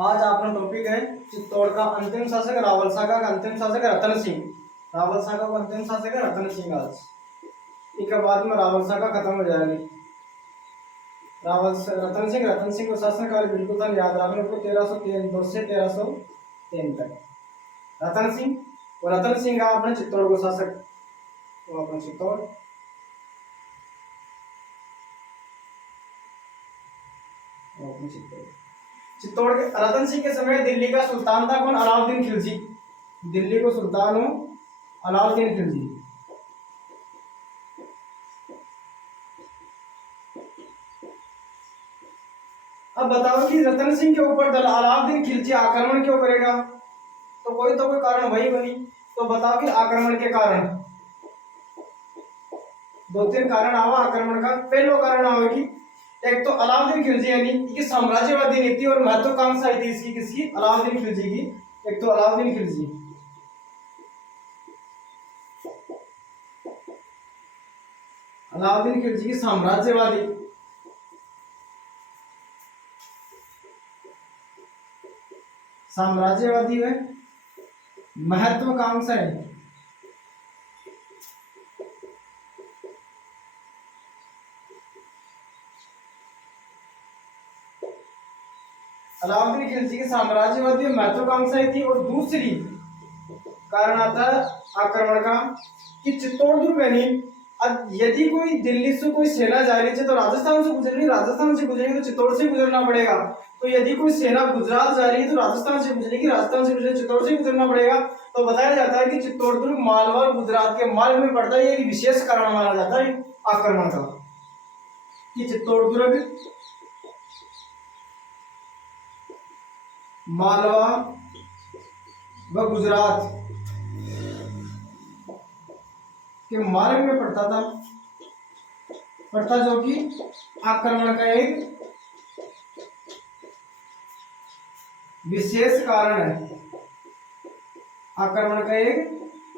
आज अपना टॉपिक है चित्तौड़ का अंतिम शासक रावल शाखा का अंतिम शासक रतन सिंह। रावल शाखा का अंतिम शासक है रतन सिंह। आज इसके बाद में रावल शाखा खत्म हो जाएगी। रतन सिंह को शासनकाल बिल्कुल था, याद रखने को 1303 से 1303 तक रतन सिंह। और रतन सिंह का अपने चित्तौड़ को शासक, तो अपना चित्तौड़ चित्तौड़ के रतन सिंह के समय दिल्ली का सुल्तान था कौन? अलाउद्दीन खिलजी। दिल्ली को सुल्तान हो अलाउद्दीन खिलजी। अब बताओ कि रतन सिंह के ऊपर अलाउद्दीन खिलजी आक्रमण क्यों करेगा? तो कोई कारण वही बनी। तो बताओ कि आक्रमण के कारण दो तीन कारण आवा आक्रमण का। पहला कारण आवा कि एक तो अलाउद्दीन खिलजी यानी कि साम्राज्यवादी नीति और महत्वाकांक्षा थी इसकी, किसकी? अलाउद्दीन खिलजी की। एक तो अलाउद्दीन खिलजी की साम्राज्यवादी है महत्वाकांक्षा है। अलाउद्दीन खिलजी की साम्राज्यवादी महत्वाकांक्षाएं थी। और दूसरी कारण आता है आक्रमण का कि चित्तौड़ दुर्ग यानी यदि कोई दिल्ली से कोई सेना जा रही है तो राजस्थान से गुजरेगी तो चित्तौड़ से गुजरना पड़ेगा। तो यदि कोई सेना गुजरात जा रही है तो राजस्थान से गुजरेगी चित्तौड़ से गुजरना पड़ेगा। तो बताया जाता है कि चित्तौड़ दुर्ग मालवा और गुजरात के मार्ग में पड़ता है। ये विशेष कारण माना जाता है आक्रमण का कि चित्तौड़ दुर्ग मालवा व गुजरात के मार्ग में पड़ता जो कि आक्रमण का एक विशेष कारण है। आक्रमण का एक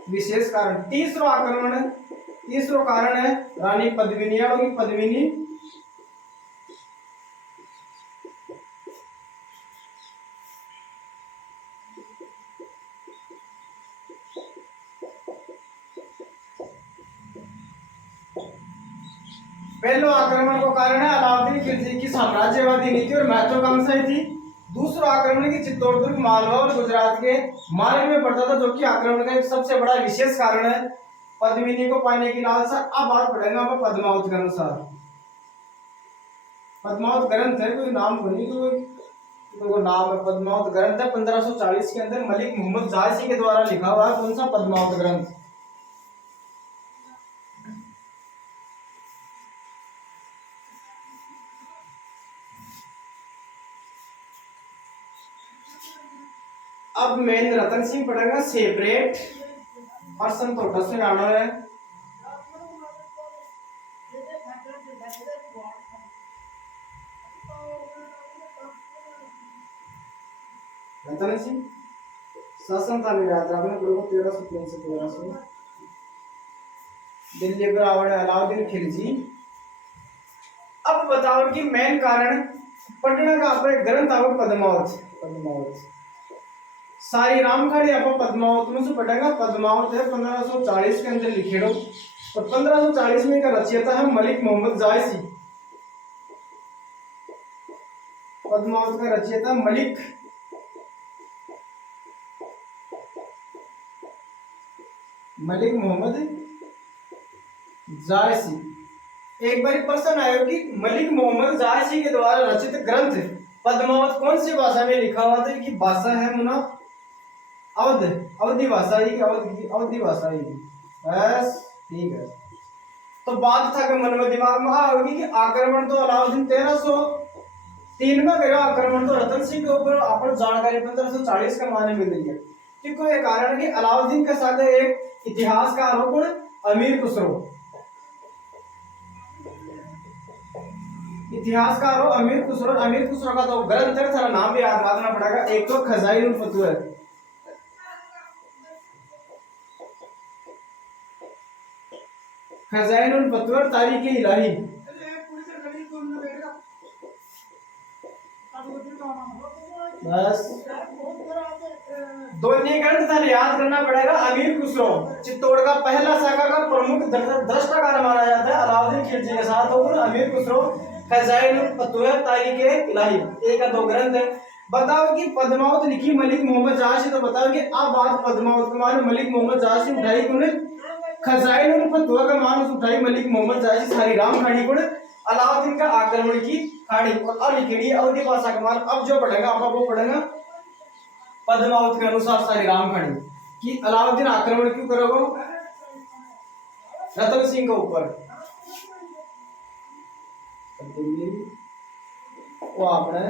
विशेष कारण। तीसरा कारण है रानी पद्मिनिया की पद्मिनी पहले आक्रमण को कारण है अलाउद्दीन खिलजी की साम्राज्यवादी नीति और महत्वाकांक्षाएं थी। दूसरा आक्रमण की चित्तौड़ दुर्ग मालवा और गुजरात के मार्ग में पड़ता था जो कि आक्रमण का एक सबसे बड़ा विशेष कारण है। पद्मिनी को पाने की लालसा। अब बात पढ़ेंगे आप पद्मावत के अनुसार। पद्मावत ग्रंथ है, कोई नाम को नहीं, तो नाम है पद्मावत ग्रंथ है। 1540 के अंदर मलिक मोहम्मद जायसी के द्वारा लिखा हुआ है। कौन सा? पद्मावत ग्रंथ। अब मेन रतन सिंह पढ़ेगा सेपरेट और संतोषा से आना है। रतन सिंह शासन था याद रखना पड़ेगा 1303 से 1300। दिल्ली पर आवड़ अलाउद्दीन खिलजी। अब बताओ कि मेन कारण पटना का आप ग्रंथ आवड़ पद्मावत सारी रामखाड़ी आप पद्मावत में से पढ़ेगा। पद्मावत है 1540 के अंदर लिखे हो। और 1540 में का रचयिता है मलिक मोहम्मद जायसी। पद्मावत का रचयिता मलिक मोहम्मद जायसी। एक बार प्रश्न आया कि मलिक मोहम्मद जायसी के द्वारा रचित ग्रंथ पद्मावत कौन सी भाषा में लिखा हुआ था? कि भाषा है मुना अवधी भाषा ही अवधी भाषा ही। बस ठीक है। तो बात था कि मन में दिमाग में होगी कि आक्रमण तो अलाउद्दीन 1303 में करो। आक्रमण तो रतन सिंह के ऊपर अपन जानकारी 1540 का माने मिल रही है। क्योंकि ये कारण कि अलाउद्दीन के साथ एक इतिहासकार हो कौन? अमीर खुसरो। इतिहासकार हो अमीर खुसरो। अमीर खुसरो का तो ग्रंथ है, सारा नाम भी याद रखना पड़ेगा। एक तो खजाइनुल फतवा, खजाइनुल फतवा तारीख इलाही। बस दोनों ग्रंथ था याद करना पड़ेगा। अमीर खुसरो चित्तौड़ का पहला शाखा का प्रमुख दृष्टाकार माना जाता है अलाउद्दीन खिलजी के साथ, और अमीर खुसरो खजाइन फतुह तारीख इलाही एक 2 ग्रंथ है। बताओ कि पद्मावत लिखी मलिक मोहम्मद जहां से, तो बताओ कि अब बात पद्मावत के मान मलिक मोहम्मद जहां से उठाई कौन, खजाइन और फतुह का मान उठाई मलिक मोहम्मद जहां से, सारी राम खाड़ी कौन, अलाउद्दीन का आक्रमण की खाड़ी, और अब लिखेगी अवधि भाषा का मान। अब जो पढ़ेगा आप वो पढ़ेगा पद्मावत के अनुसार सारी राम खाड़ी कि अलाउद्दीन आक्रमण क्यों करोगे रतन सिंह के ऊपर, वो आपने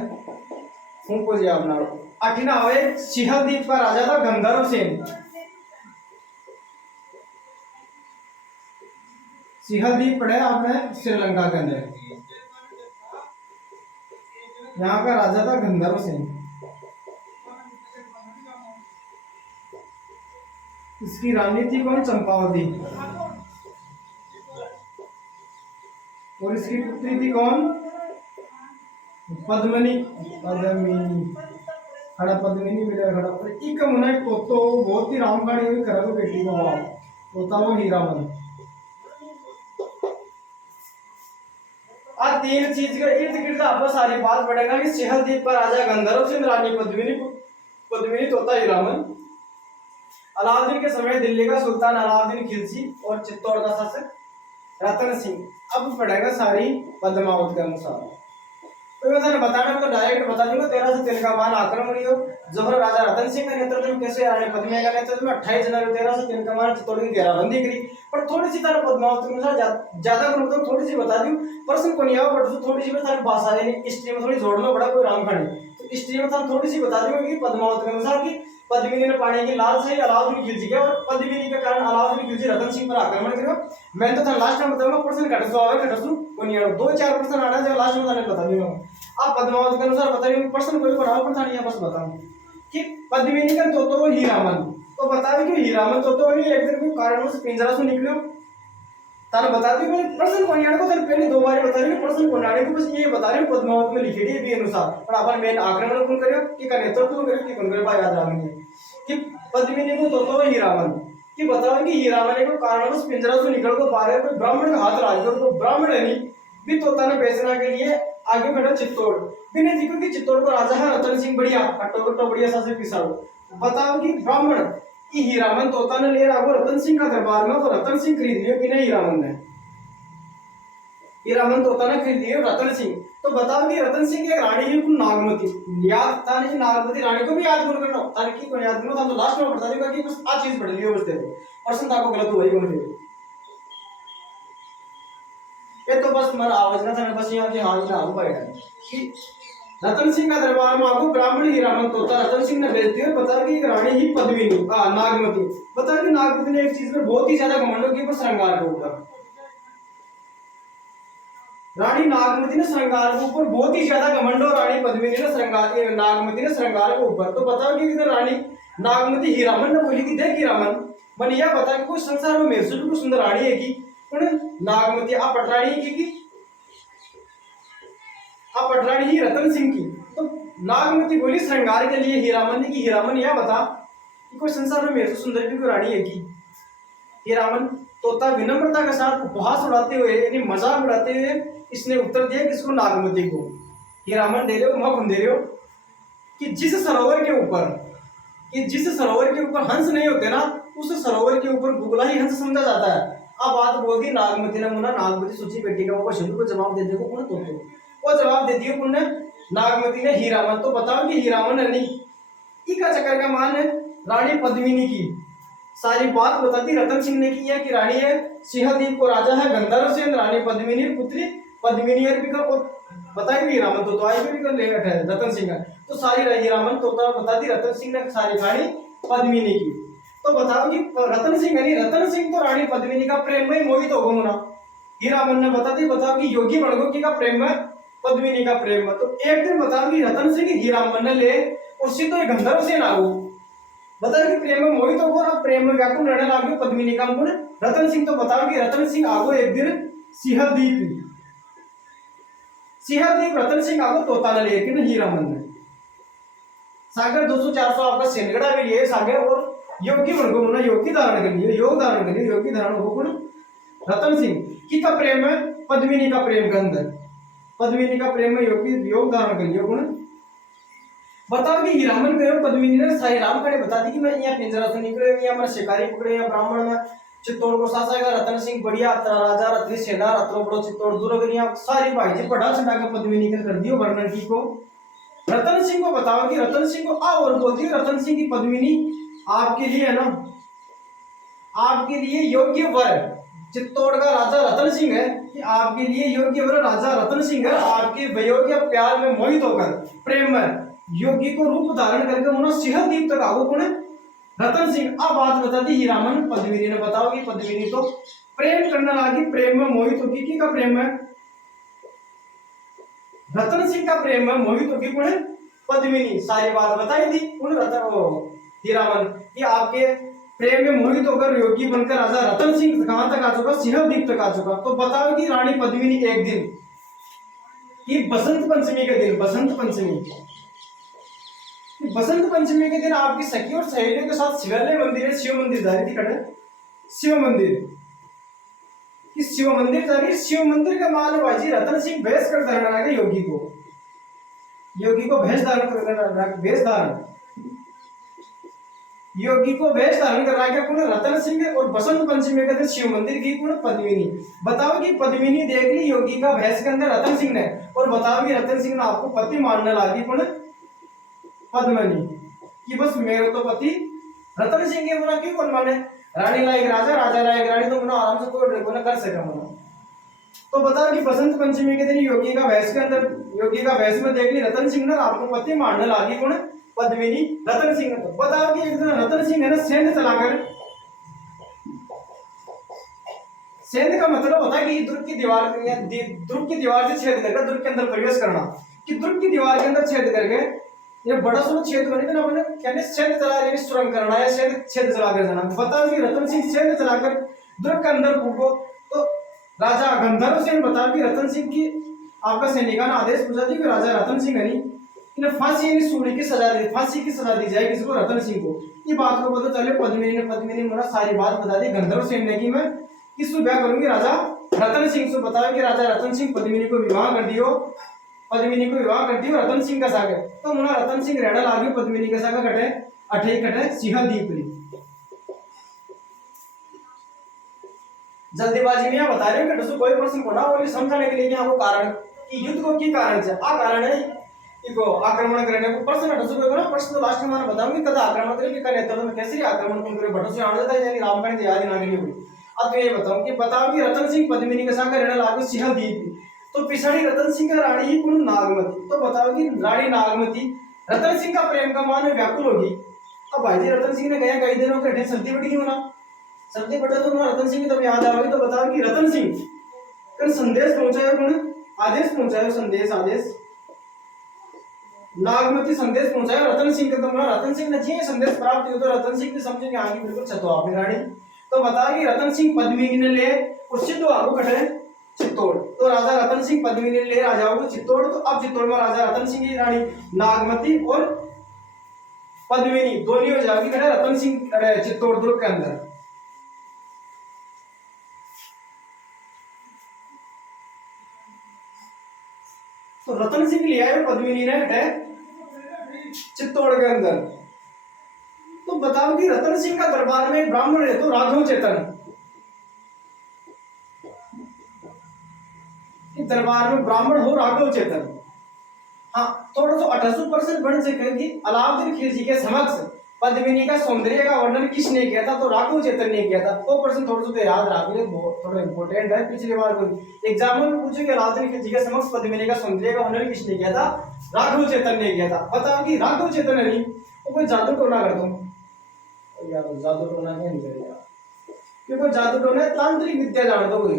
उनको जी अपना अठिना हुए सिहलदीप का राजा था गंधर्व सेन। सिहलदीप पढ़े आपने श्रीलंका के अंदर, यहाँ का राजा था गंधर्व सेन। इसकी रानी थी कौन, चंपावती, और इसकी पुत्री थी कौन, पद्मिनी। पद्मिनी खड़ा पद्मिनी मिलेगा खड़ा पर एक मुना तो बहुत ही राम गाड़ी हुई करा को बेटी को बाप होता वो हीरामन। आज 3 चीज के इर्द गिर्द आपको सारी बात पड़ेगा कि सिहलदीप का राजा गंधर्व सिंह, रानी पद्मिनी, पद्मिनी तोता हीरामन, अलाउद्दीन के समय दिल्ली का सुल्तान अलाउद्दीन खिलजी और चित्तौड़ का शासक रतन सिंह। अब पढ़ेगा सारी पद्मावत के अनुसार। तो मैं बताना तो डायरेक्ट बता दूंगा 1303 का मान आक्रमण हुई हो जबर राजा रतन सिंह के नेतृत्व में, कैसे रानी पद्मिनी का नेतृत्व में 28 जनवरी 1303 का मान चित्तौड़ की घेराबंदी करी। पर थोड़ी सी तरह पद्मावत के अनुसार ज्यादा करूँ तो थोड़ी सी बता दूं, प्रश्न को नहीं आवा बट थोड़ी सी मैं भाषा यानी हिस्ट्री में थोड़ी जोड़ना पड़ा कोई रामखंड, तो हिस्ट्री में थोड़ी सी बता दूंगा कि पद्मावत के अनुसार की पद्मिनी ने पाने की लाल से अलाउद्दीन खिलजी के, और पद्मिनी के कारण अलाउद्दीन खिलजी रतन सिंह पर आक्रमण करो। मैं तो था लास्ट में बताऊंगा, प्रश्न कटसो आवे कटसो कोनी आड़ो 2-4 प्रश्न आना जो लास्ट में थाने बता दूंगा। आप पद्मावत के अनुसार बताइए प्रश्न कोई पढ़ाओ पर थाने बस बताऊं कि पद्मिनी का तो हीरामन, तो बतावे कि हीरामन तो नहीं एक दिन कोई कारणवश पिंजरा से निकलो ताने बता दी। मैं प्रश्न कोनी आड़ो तो पहले 2 बार बता रही हूं, प्रश्न कोनी आड़े को बस ये बता रही हूं पद्मावत में लिखी है भी अनुसार, पर अपन मेन आक्रमण कौन करियो कि का नेतृत्व करियो कि कौन करे भाई याद रखनी है कि पद्मिनी को तो हीरामन कि बताओ कि हीरामन को कारणवश पिंजरा से निकल को बाहर कोई ब्राह्मण का हाथ राज को, तो ब्राह्मण है नहीं भी तोता ने बेचना के लिए आगे बढ़ा चित्तौड़ बिना देखो कि चित्तौड़ को राजा है रतन सिंह बढ़िया कट्टो बढ़िया सा से पिसाओ। बताओ कि ब्राह्मण कि हीरामन तोता ने ले रहा रतन सिंह का दरबार में, तो रतन सिंह खरीद लियो कि नहीं हीरामन ने, हीरामन तोता ने खरीद लियो रतन सिंह। तो बताओ कि रतन सिंह की रानी है नागमती, याद था नहीं नागमती रानी को भी याद गुण करना ताकि को याद करो तो लास्ट में बता दूंगा कि बस आ चीज पढ़ लियो बस देखो प्रश्न था को गलत हुआ ही कौन थे ये तो बस मन आवाज ना था मैं बस यहाँ की हाल ना हो पाएगा कि रतन सिंह का दरबार में आपको ब्राह्मण हीरामन तोता रतन सिंह ने भेज दिया। बता कि रानी ही पद्मिनी नागमती, बता कि नागमती ने एक चीज में बहुत ही ज्यादा घमंड किया पर श्रृंगार के ऊपर, रानी नागमती ने श्रृंगार के ऊपर बहुत ही ज्यादा घमंड और रानी पद्मिनी ने श्रृंगार नागमती ने श्रृंगार के ऊपर। तो बताओ कि इधर रानी नागमती हीरामन ने बोली कि देख हीरामन मन यह बता कि कोई संसार में मेरे से भी कोई सुंदर रानी है कि नागमती आप पटरानी की आप पटरानी ही रतन सिंह की। तो नागमती बोली श्रृंगार के लिए हीरामन ने कि हीरामन यह बता कि कोई संसार में मेरे से सुंदर भी कोई रानी है कि हीरामन तोता विनम्रता के साथ उपहास उड़ाते हुए यानी मजाक उड़ाते हुए इसने उत्तर दिया किसको नागमती को। हीरामन दे रहे हो मौका दे रहे हो कि जिस सरोवर के ऊपर हंस नहीं होते ना उस सरोवर के ऊपर गुगला ही हंस समझा जाता है। अब बात बोल दी नागमती ने मुना नागमती सोची बेटी का वो शंभू को जवाब दे देखो कौन तो वो जवाब दे दियो कौन नागमती ने हीरामन। तो बताओ कि हीरामन रानी का चक्कर का मान है रानी पद्मिनी की सारी बात बताती रतन सिंह ने की है कि रानी है सिंहदीप को राजा है गंधर्व सेन रानी पद्मिनी पुत्री पद्मिनी और बताई भी हीरामन तो आई भी कर ले बैठे रतन सिंह तो सारी हीरामन तो बताती रतन सिंह ने सारी कहानी पद्मिनी की। तो बताओ कि रतन सिंह यानी रतन सिंह तो रानी पद्मिनी का प्रेम में मोहित हो गया। हीरामन ने बताओ कि योगी बड़गोकी का प्रेम में पद्मिनी का प्रेम में। तो एक दिन बताओ कि रतन सिंह हीरामन ने ले उससे तो एक गंधर्व सेन आगो बताओ कि प्रेम में मोहित हो गया प्रेम में व्याकुल रहने लगे पद्मिनी का गुण रतन सिंह। तो बताओ कि रतन सिंह आगो एक दिन सिंहदीप रतन सिंह आगो तोता ने लेकिन हीरामन ने सागर 200-400 आपका सेनगड़ा भी लिए सागे और योगी बन गो ना योगी धारण कर लियो योग धारण कर लियो योगी धारण हो गुण रतन सिंह की का प्रेम है पद्मिनी का प्रेम के अंदर पद्मिनी का प्रेम में योगी योग धारण कर लियो गुण बताओ कि हीरामन कहो पद्मिनी ने साई राम खड़े बता दी कि मैं यहाँ पिंजरा से निकले या मैं शिकारी पकड़े या ब्राह्मण में चित्तौड़ को शासक रतन सिंह बढ़िया राजा रत्नी सेना रत्नो बड़ो चित्तौड़ दुर्ग सारी भाई जी पढ़ा चढ़ा के पद्मिनी कर दियो वर्णन की को रतन सिंह को बताओ कि रतन सिंह को आ और बोलती है रतन सिंह की पद्मिनी आपके लिए है ना आपके लिए योग्य वर चित्तौड़ का राजा रतन सिंह है कि आपके लिए योग्य वर राजा रतन सिंह है आपके वयोग्य प्यार में मोहित होकर प्रेम में योगी को रूप धारण करके उन्होंने सिंहदीप तक आगो कौन रतन सिंह आ बात बता दी हीरामन पद्मिनी ने बताओ कि पद्मिनी तो प्रेम करने लगी प्रेम में मोहित होगी की का प्रेम में रतन सिंह का प्रेम में मोहित होगी कौन पद्मिनी सारी बात बताई दी उन रतन हीरामन कि आपके प्रेम में मोहित होकर योगी बनकर राजा रतन सिंह कहां तक आ चुका सिंहदीप तक आ चुका तो बताओ कि रानी पद्मिनी एक दिन कि बसंत पंचमी के दिन बसंत पंचमी के दिन आपकी सखी और सहेलियों के साथ शिवालय मंदिर है शिव मंदिर जा रही थी खड़े शिव मंदिर कि शिव मंदिर जा रही शिव मंदिर का माल भाई रतन सिंह भेष कर धारण आ गए योगी को भेष धारण योगी को वेश धारण कर रहा है कौन रतन सिंह और बसंत पंचमी के दिन शिव मंदिर की कौन पद्मिनी बताओ कि पद्मिनी देख ली योगी का वेश के अंदर रतन सिंह ने और बताओ कि रतन सिंह ने आपको पति मानने लगी कौन पद्मिनी कि बस मेरे तो पति रतन सिंह के मुना क्यों कौन माने रानी लायक राजा राजा लायक रानी तो मुना आराम से कोई कर सके मुना तो बताओ कि बसंत पंचमी के दिन योगी का वेश के अंदर योगी का वेश में देख ली रतन सिंह ने आपको पति मानने लगी कौन पद्मिनी रतन सिंह तो बताओ कि एक दिन रतन सिंह है ना सेंध चलाकर सेंध का मतलब होता है कि दुर्ग की दीवार से छेद करके दुर्ग के अंदर प्रवेश करना कि दुर्ग की दीवार के अंदर छेद करके ये बड़ा सा छेद बने ना अपने कहने सेंध चला रहे सुरंग करना या छेद चलाकर जाना बताओ कि रतन सिंह सेंध चलाकर दुर्ग के अंदर फूको तो राजा गंधर्व सेन बताओ कि रतन सिंह की आपका सैनिका ने आदेश पूछा थी कि राजा रतन सिंह है नहीं इन्हें फांसी की सजा दी जाए किसी को रतन सिंह को ये बात को पता चले पद्मिनी ने सारी बात बता दी गंधर्व सेन ने कि मैं किसको ब्याह करूंगी राजा रतन सिंह से बताया कि राजा रतन सिंह पद्मिनी को विवाह कर दियो रतन सिंह का सागर तो मुना रतन सिंह रेडा लागे पद्मिनी के सागर कटे अठे कटे सिंहदीप री जल्दीबाजी में बता रहे हो कि कोई प्रश्न को ना वो समझाने के लिए आपको कारण कि युद्ध को की कारण से आ कारण है इको आक्रमण करने को प्रश्न हटो को ना प्रश्न लास्ट में मैं बताऊंगी कदा आक्रमण करे कि नेतृत्व में कैसे आक्रमण कौन करे भटो से आने देता है यानी रामबाण की याद नागरी हुई अब तो ये बताऊं कि बताओ कि रतन सिंह पद्मिनी के साथ रहने लागो सिंहदीप तो पिछड़ी रतन सिंह का रानी ही कौन नागमती तो बताओ कि रानी नागमती रतन सिंह का प्रेम का मान व्याकुल होगी अब भाई जी रतन सिंह ने कहा कई दिनों के सर्दी बढ़ी होना सर्दी बढ़े तो रतन सिंह तब याद आओगी तो बताओ कि रतन सिंह कल संदेश पहुंचाया कौन आदेश पहुंचाया संदेश आदेश नागमती संदेश पहुंचाया रतन सिंह के तो रतन सिंह ने जी संदेश प्राप्त किया तो रतन सिंह ने समझेंगे आगे बिल्कुल छतो आपने रानी तो बता कि रतन सिंह पद्मिनी ने ले और सिद्धू आगो कटे चित्तौड़ तो राजा रतन सिंह पद्मिनी ने ले राजाओं को चित्तौड़ तो अब चित्तौड़ में राजा रतन सिंह की रानी नागमती और पद्मिनी दोनों हो जाएगी कटे रतन सिंह चित्तौड़ दुर्ग के अंदर तो रतन सिंह लिया है पद्मिनी ने कटे चित्तौड़ के अंदर तो बताओ कि रतन सिंह का दरबार में ब्राह्मण है तो राघव चेतन कि दरबार में ब्राह्मण हो राघव चेतन हाँ थोड़ा सा 88% बढ़ सके कि अलाउद्दीन खिलजी के समक्ष पद्मिनी का सौंदर्य का वर्णन किसने किया था तो राघव चेतन ने किया था वो प्रश्न थोड़ा सा याद रखिए थोड़ा इंपॉर्टेंट है पिछली बार कोई एग्जाम में पूछे कि अलाउद्दीन खिलजी के समक्ष पद्मिनी का सौंदर्य का वर्णन किसने किया था राघव चेतन ने किया था बताओ कि राघव चेतन है नहीं वो कोई जादू टोना कर तुम यार जादू टोना नहीं करेगा क्योंकि जादू टोना तांत्रिक विद्या जान दो कोई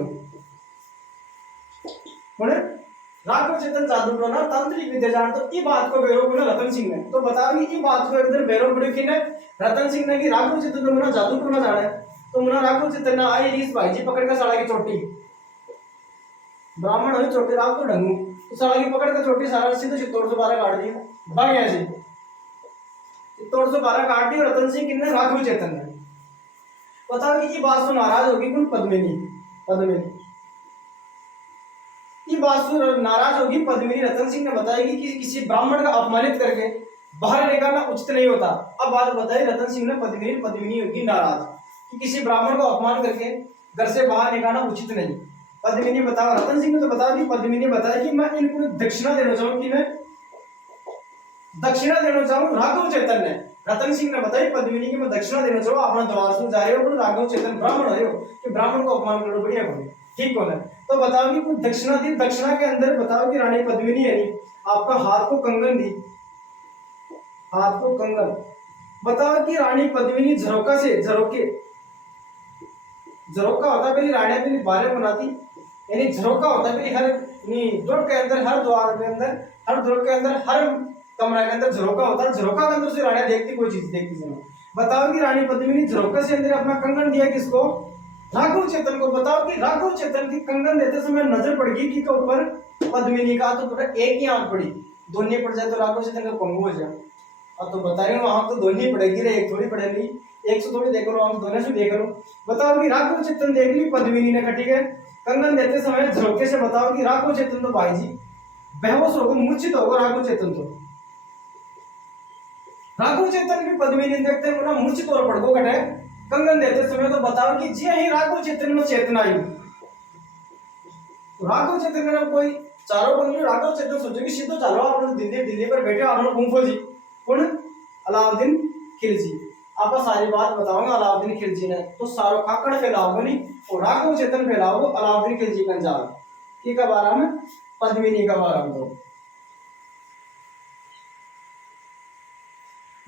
बोले राघव चेतन जादू टोना तांत्रिक विद्या जान तो ये बात को बेरो बोला रतन सिंह ने तो बताओ कि ये बात को एकदम बेरो बोले कि ने रतन सिंह ने कि राघव चेतन तो मुना जादू टोना जाना है तो मुना राघव चेतन ने आई इस भाई जी पकड़ कर साड़ा की चोटी ब्राह्मण हुई चोटी राव तो ढंगू तो साला की पकड़ के छोटी सारा सीधे चित्तौड़ से 12 काट दिया, भाग यहाँ से। चित्तौड़ से 12 काट दी, रतन सिंह किन्ने, राघव चेतन ने। बताओ कि ये बात से नाराज होगी कौन? पद्मिनी। पद्मिनी ये बात से नाराज होगी पद्मिनी। रतन सिंह ने बताया कि किसी ब्राह्मण का अपमानित करके बाहर निकालना उचित नहीं होता। अब बात बताई रतन सिंह ने पद्मिनी, पद्मिनी होगी नाराज कि किसी ब्राह्मण को अपमान करके घर से बाहर निकालना उचित नहीं। पद्मिनी बताओ, रतन सिंह ने तो बताया कि पद्मिनी बताया कि मैं इनको दक्षिणा देना चाहूँ, कि मैं दक्षिणा देना चाहूँ राघव चेतन ने। रतन सिंह ने बताई पद्मिनी की मैं दक्षिणा देना चाहूँ, अपना द्वार से जा रहे हो, राघव चेतन ब्राह्मण है कि ब्राह्मण को अपमान करो, बढ़िया करो, ठीक हो ना। तो बताओ कि कुछ दक्षिणा दी, दक्षिणा के अंदर बताओ कि रानी पद्मिनी है आपका हाथ को कंगन दी, हाथ को कंगन। बताओ कि रानी पद्मिनी झरोका से, झरोका होता है पहले रानी पहले बारे बनाती, यानी झरोका होता है पहले हर द्वार के अंदर, हर द्वार के अंदर, हर द्वार के अंदर, हर कमरा के अंदर झरोका होता है। झरोका के अंदर से रानी देखती, कोई चीज देखती समय। बताओ कि रानी पद्मिनी झरोका से अंदर अपना कंगन दिया किसको? राघव चेतन को। बताओ कि राघव चेतन की कंगन देते समय नजर पड़ गई कि ऊपर पद्मिनी का, तो पूरा एक ही आंख पड़ी, दोनों पड़ जाए तो राघव चेतन का पंगु हो जाए। अब तो बता रहे हो आंख तो दोनों पड़ेगी रे, एक थोड़ी पड़ेगी, एक से थोड़ी देख लो, आंख दोनों से देख लो। बताओ कि राघव चेतन देख ली पद्मिनी ने, ठीक है, कंगन देते समय झरोके से। बताओ कि राघव चेतन तो भाई जी बेहोश होगा, मूर्छित होगा राघव चेतन तो। राघव चेतन भी पद्मिनी देखते हैं पूरा मूर्छित और पड़को घटे कंगन देते समय। तो बताओ कि जी ही राघव चेतन में चेतना आई। तो राघव चेतन ने कोई चारों बंगले, राघव चेतन सोचे कि सीधो चलो आप दिल्ली पर बैठे आप घूमो जी। कौन? अलाउद्दीन खिलजी। आप सारी बात बताऊंगा अलाउद्दीन खिलजी ने। तो सारो खाकड़ फैलाओगे नहीं और राघव चेतन फैलाओगे अलाउद्दीन खिलजी का जाल। की का बारे में? पद्मिनी का बारे में।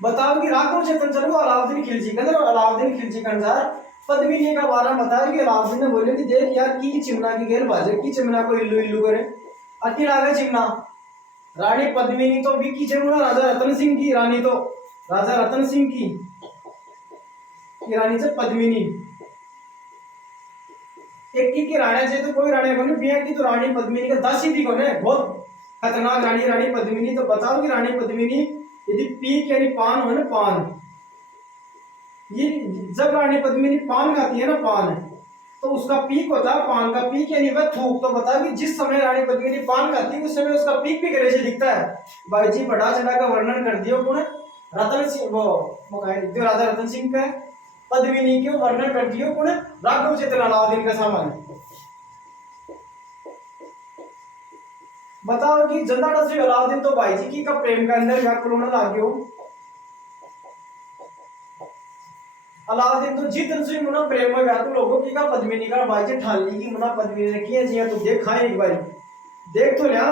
बताओ कि राघव चेतन चलो अलाउद्दीन खिलजी के अंदर, और अलाउद्दीन खिलजी का अंजार पद्मिनी का बारे में बताया कि अलाउद्दीन ने बोले कि देख यार की चिमना की गेल बाजे, की चिमना को इल्लू इल्लू करे, अति लागे चिमना। रानी पद्मिनी तो भी की चिमना राजा रतन सिंह की रानी, तो राजा रतन सिंह की रानी से पद्मिनी एक की राणा से तो कोई रानी को नहीं, बिया की तो रानी पद्मिनी का दासी थी कौन है, बहुत खतरनाक रानी, रानी पद्मिनी। तो बताओ कि रानी पद्मिनी यदि पीक यानी पान हो ना, पान, ये जब रानी पद्मिनी पान खाती है ना, पान, तो उसका पीक होता है, पान का पीक यानी वह थूक। तो बताओ कि जिस समय रानी पद्मिनी पान खाती है उस समय उसका पीक भी गले से दिखता है। भाई जी बढ़ा चढ़ा का वर्णन कर दियो कौन? रतन सिंह, वो राजा रतन सिंह का पद्मिनी के वर्णन कर दियो कौन? राघव चेतन अलाउद्दीन का सामान। बताओ कि जंदाड़ा से अलाउद्दीन तो भाई जी की का प्रेम का अंदर व्याकुल होने लाग्यो। अलाउद्दीन तो जितन से मुना प्रेम में व्याकुल होगो कि का पद्मिनी का भाई जी ठान ली कि मुना पद्मिनी ने किया जी, तो देखा एक बार देख तो लिया,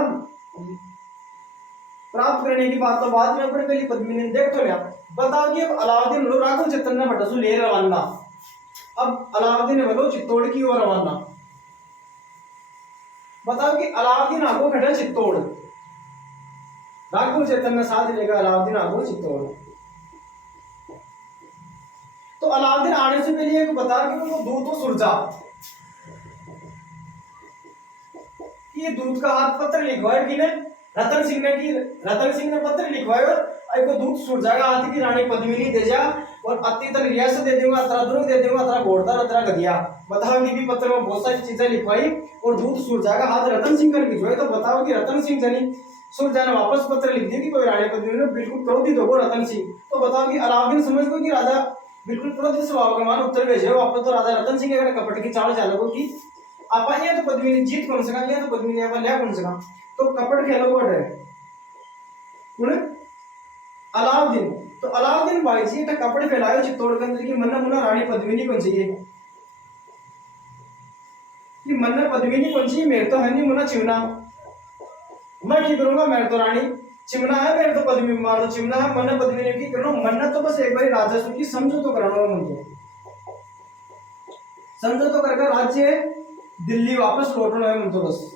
प्राप्त करने की बात तो बाद में, अपने पहले पद्मिनी ने देख तो लिया। बताओ कि अब अलाउद्दीन बोलो राघव चेतन ने बटसू ले रवाना। अब अलाउद्दीन ने बोलो चित्तौड़ की ओर रवाना। बताओ कि अलाउद्दीन आगो खड़ा चित्तौड़, राघव चेतन ने साथ लेकर अलाउद्दीन आगो चित्तौड़। तो अलाउद्दीन आने से पहले एक बता कि वो दूध तो सुरजा, ये दूध का हाथ पत्र लिखवाया किने? रतन सिंह ने। की रतन सिंह ने पत्र लिखवाया और को दूध सुरजा का हाथ की रानी पद्मिनी दे जा, और अति तक रियासत दे दूंगा, अतरा दुर्ग दे दूंगा, अतरा घोड़दार, अतरा गदिया। बताओ कि भी पत्र में बहुत सारी चीजें लिखवाई और दूध सुरजा का हाथ रतन सिंह ने लिखवाया। तो बताओ कि रतन सिंह जनी सुरजा ने वापस पत्र लिख दिया कि कोई रानी पद्मिनी ने बिल्कुल क्रोधित हो रतन सिंह। तो बताओ कि अलाउद्दीन समझ गो कि राजा बिल्कुल क्रोधित स्वभाव के मान उत्तर भेजे वापस। तो राजा रतन सिंह के कपट की चाल चालोगो कि आपा ये तो पद्मिनी जीत कौन सका, ये तो पद्मिनी आपा लिया कौन सका, तो कपट खेलो है अलाउद्दीन। तो अलाउद्दीन भाई जी एक कपड़े फैलायो चित्तौड़ के अंदर की मन्ना मुन्ना रानी पद्मिनी कौन चाहिए, कि मन्ना पद्मिनी कौन चाहिए, मेरे तो है नहीं मुन्ना चिमना, मैं की करूंगा, मेरे तो रानी चिमना है, मेरे तो पद्मिनी मार दो चिमना है, मन्ना पद्मिनी की करो मन्ना। तो बस एक बार राजा सुन की समझो तो कराना मन को समझो तो करके राज्य दिल्ली वापस लौटना है मन तो बस।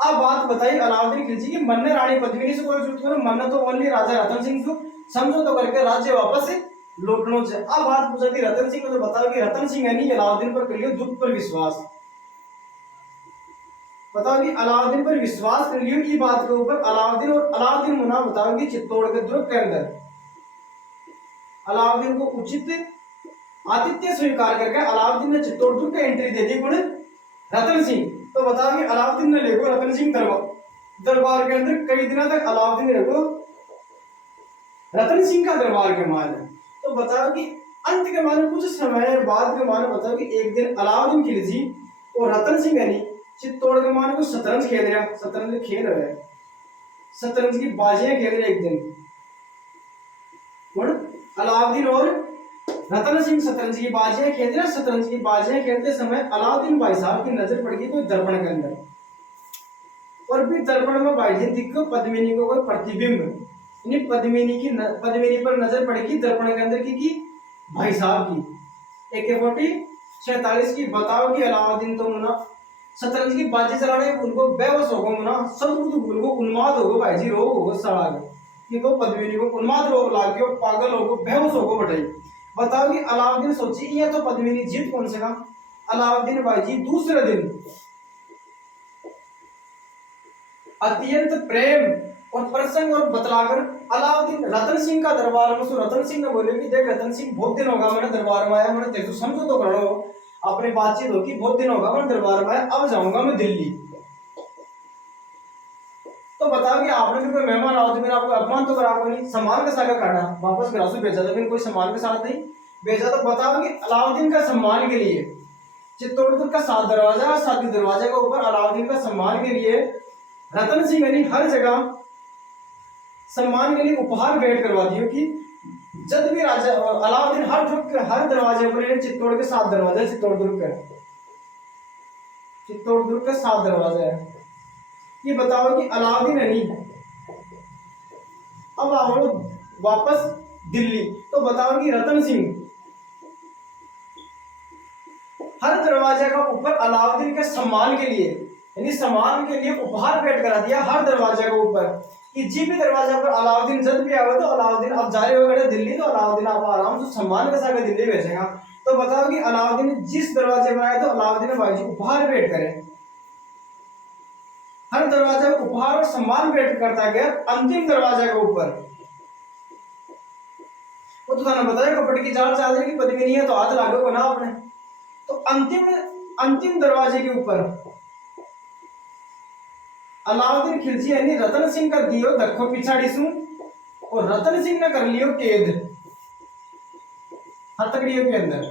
अब बात बताई अलाउद्दीन खिलजी की मन्ने रानी पद्मिनी से कोई जुट करो, मन्ना तो ओनली राजा रतन सिंह को समझो तो करके राज्य वापस लौटनो चाहिए। अब बात पूछा थी रतन सिंह को, तो बताओ कि रतन सिंह है नहीं अलाउद्दीन पर कर लियो दुख पर विश्वास। बताओ कि अलाउद्दीन पर विश्वास कर लियो की बात के ऊपर अलाउद्दीन और अलाउद्दीन मुना बताओ कि चित्तौड़ के दुर्ग के अंदर अलाउद्दीन को उचित आतिथ्य स्वीकार करके अलाउद्दीन ने चित्तौड़ दुर्ग की एंट्री दे दी कौन रतन सिंह। तो बताओ कि अलाउद्दीन ने लेको रतन सिंह दरबार के अंदर कई दिनों तक अलाउद्दीन देखो रतन सिंह का दरबार के मान है। तो बताओ कि अंत के माने कुछ समय बाद के माने बताओ कि एक दिन अलाउद्दीन खिलजी और रतन सिंह यानी चित्तौड़ के माने को शतरंज खेल रहा, शतरंज खेल रहा है, शतरंज की बाजियां खेल रहे एक दिन कौन अलाउद्दीन और रतन सिंह शतरंज की बाजियां खेल रहे। शतरंज की बाजियां खेलते समय अलाउद्दीन भाई साहब की नजर पड़ गई कोई दर्पण के अंदर और फिर दर्पण में भाई जी दिखो पद्मिनी को कोई प्रतिबिंब यानी पद्मिनी पर नजर पड़ेगी दर्पण के अंदर की भाई साहब की AK-47 की। बताओ कि अलाउद्दीन तो मुना शतरंज की बाजी चलाने उनको बेहोश होगा मुना सब कुछ उनको उन्माद होगा भाई जी रोग होगा सड़ा कि तो पद्मिनी को उन्माद रोग लाग गया पागल होगा बेहोश होगा बटाई। बताओ कि अलाउद्दीन सोची ये तो पद्मिनी जीत कौन से का। अलाउद्दीन भाई जी दूसरे दिन अत्यंत प्रेम और प्रसंग और बतलाकर अलाउद्दीन रतन सिंह का दरबार में रतन सिंह ने बोले कि देख रतन सिंह बहुत दिन होगा मैंने दरबार में आया मैंने देखो समझो तो कर लो अपने बातचीत होगी बहुत दिन होगा मैंने दरबार में आया अब जाऊंगा मैं दिल्ली। तो बताओ कि आपने भी कोई मेहमान आओ तो मैंने आपको अपमान तो करा नहीं सम्मान के साथ काटा वापस ग्रासू भेजा था कोई सम्मान के साथ नहीं भेजा। तो बताओ कि अलाउद्दीन का सम्मान के लिए चित्तौड़गढ़ का 7 दरवाजा 7 दरवाजे के ऊपर अलाउद्दीन का सम्मान के लिए रतन सिंह यानी हर जगह सम्मान के लिए उपहार भेंट करवा दियो कि जब भी राजा अलाउद्दीन हर दरवाजे पर चित्तौड़ के 7 दरवाजे चित्तौड़ दुर्ग के 7 दरवाजे है। ये बताओ कि अलाउद्दीन यानी अब आओ वापस दिल्ली। तो बताओ कि रतन सिंह हर दरवाजे का ऊपर अलाउद्दीन के सम्मान के लिए यानी सम्मान के लिए उपहार भेंट करा दिया हर दरवाजे के ऊपर कि जी भी दरवाजा पर अलाउद्दीन जब भी आवे तो अलाउद्दीन अब जा रहे हो दिल्ली तो अलाउद्दीन आप आराम से सम्मान के साथ दिल्ली भेजेगा। तो बताओ कि अलाउद्दीन जिस दरवाजे पर आए तो अलाउद्दीन भाई जी उपहार भेंट करे हर दरवाजा उपहार और सम्मान भेंट करता गया अंतिम दरवाजे के ऊपर वो तो थाना बताया कपड़े की जाल चादर की पद्मिनी है तो हाथ लागो बना आपने। तो अंतिम दरवाजे के ऊपर अलाउद्दीन खिलजी यानी रतन सिंह का दियो धक्को पिछाड़ी सु और रतन सिंह ने कर लियो कैद हथकड़ियों के अंदर।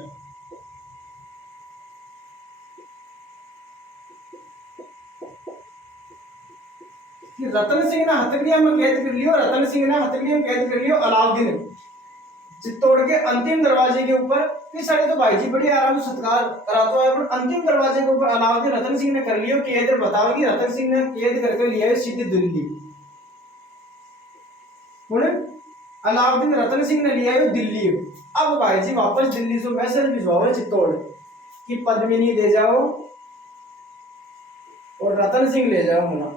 कि रतन सिंह ने हथकड़िया में कैद कर लियो रतन सिंह ने हथकड़िया में कैद कर लियो अलाउद्दीन चित्तौड़ के अंतिम दरवाजे के ऊपर। पिछाड़ी तो भाई जी बड़ी आराम से सत्कार कराता है पर अंतिम दरवाजे के ऊपर अलाउद्दीन रतन सिंह ने कर लियो कैद। बताओ कि रतन सिंह ने कैद करके लिया सीधी दिल्ली अलाउद्दीन रतन सिंह ने लिया दिल्ली। अब भाई जी वापस दिल्ली से मैसेज भिजवाओ चित्तौड़ कि पद्मिनी दे जाओ और रतन सिंह ले जाओ मुना।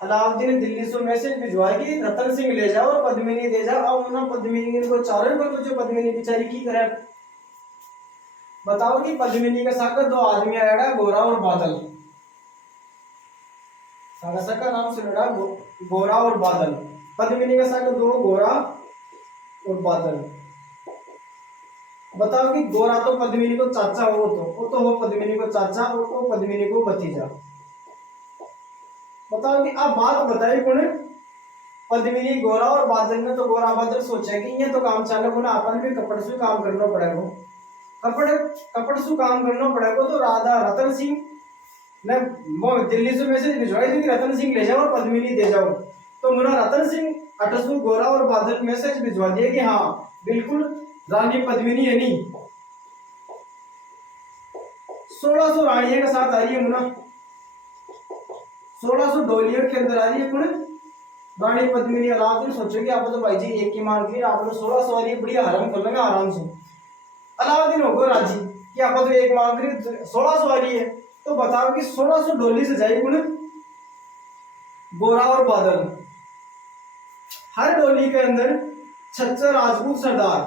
अलाउद्दीन दिल्ली से मैसेज भिजवाए कि रतन सिंह ले जाओ और पद्मिनी दे जाओ। अब मुना पद्मिनी को चारों को जो पद्मिनी बेचारी की करे बताओ कि पद्मिनी के साथ 2 आदमी आएगा गोरा और बादल का नाम सुनेगा गोरा और बादल। पद्मिनी के साथ 2 गोरा और बादल। बताओ कि गोरा तो पद्मिनी को चाचा हो तो हो पद्मिनी को चाचा और वो पद्मिनी को भतीजा। बताओ कि अब बात बताई कौन पद्मिनी गोरा और बादल ने। तो गोरा बादल सोचा कि ये तो काम चालू होना अपन भी कपड़ से काम करना पड़ेगा कपड़ से काम करना पड़ेगा। तो राधा रतन सिंह ने वो दिल्ली से मैसेज भिजवाई थी कि रतन सिंह ले जाओ और पद्मिनी दे जाओ। तो मुना रतन सिंह अटसू गोरा और बादल मैसेज भिजवा दिए कि हाँ बिल्कुल रानी पद्मिनी है नहीं 1600 रानियों के साथ आ रही है मुना 1600 डोलियों के अंदर आ रही है कौन रानी पद्मिनी। अलाउद्दीन सोचे कि आप तो भाई जी एक की मांग की आपने 1600 आ रही है बढ़िया हराम कर लेंगे आराम से। अलाउद्दीन होगा राजी कि आप तो एक मांग करी 1600 आ रही है। तो बताओ कि 1600 डोली से जाएगी कौन गोरा और बादल। हर डोली के अंदर 6 राजपूत सरदार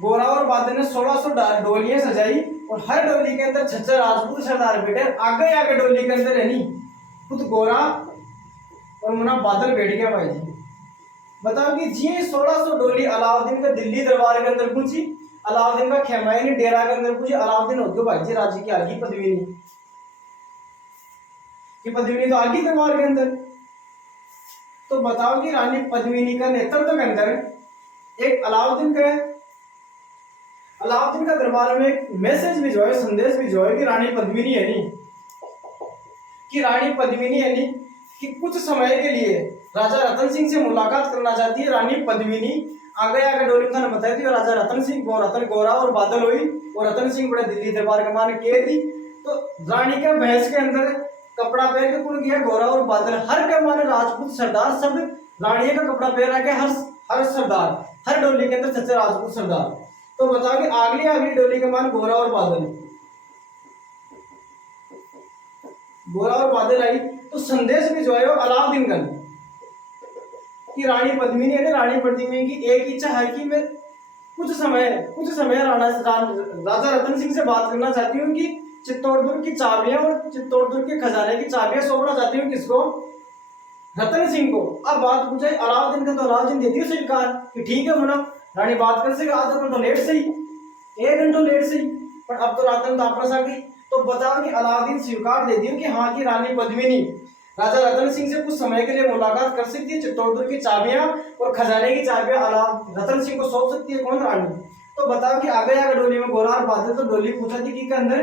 गोरा और बादल ने 1600 डोलियां सजाई और हर डोली के अंदर 6 राजपूत सरदार बैठे। आगे आगे डोली के अंदर है नी खुद गोरा और मुना बादल बैठ गया भाई जी। बताओ कि जी 1600 डोली अलाउद्दीन का दिल्ली दरबार के अंदर पहुंची, अलाउद्दीन का खेमायनी डेरा के अंदर पहुंची। अलाउद्दीन हो गया भाई जी राज्य की आगे पदविनी, कि पद्मिनी तो आगे दरबार के अंदर। तो बताओ कि रानी पद्मिनी का नेतृत्व के अंदर एक अलाउद्दीन का है, अलाउद्दीन का दरबार में एक मैसेज भी जो है, संदेश भी जो है कि रानी पद्मिनी है नहीं, कि रानी पद्मिनी है नहीं कि कुछ समय के लिए राजा रतन सिंह से मुलाकात करना चाहती है रानी पद्मिनी। आगे आगे डोली ने बताई थी राजा रतन सिंह को, रतन गोरा और बादल हुई और रतन सिंह बड़े दिल्ली दरबार के मान के थी। तो रानी के भैंस के अंदर कपड़ा पहन के कौन गया, गोरा और बादल। हर के माने राजपूत सरदार सब रानी का कपड़ा पहन रखे, हर सरदार हर डोली के अंदर 6 राजपूत सरदार। तो बताओ कि अगली डोली के मान गोरा और बादल, गोरा और बादल आई। तो संदेश भी जो है वो अलाउद्दीन का कि रानी पद्मिनी है ना, रानी पद्मिनी की एक इच्छा है कि मैं कुछ समय राजा रतन सिंह से बात करना चाहती हूँ कि चित्तौड़गढ़ की चाबियां और चित्तौड़गढ़ के खजाने की चाबियां सौंपना चाहती हूँ किसको, रतन सिंह को। अब बात पूछे अलाउद्दीन का, तो अलाउद्दीन देती है स्वीकार कि ठीक है मुना रानी बात कर सके, आधा घंटा लेट सही 1 घंटा लेट सही, पर अब तो रातन तो आपस आ गई। तो बताओ कि अलाउद्दीन स्वीकार दे दियो कि हाँ की रानी पद्मिनी राजा रतन सिंह से कुछ समय के लिए मुलाकात कर सकती है, चित्तौड़गढ़ की चाबियां और खजाने की चाबियां रतन सिंह को सौंप सकती है कौन, रानी। तो बताओ कि आगे आगे डोली में गोरा और बादल। तो डोली पूछा थी कि के अंदर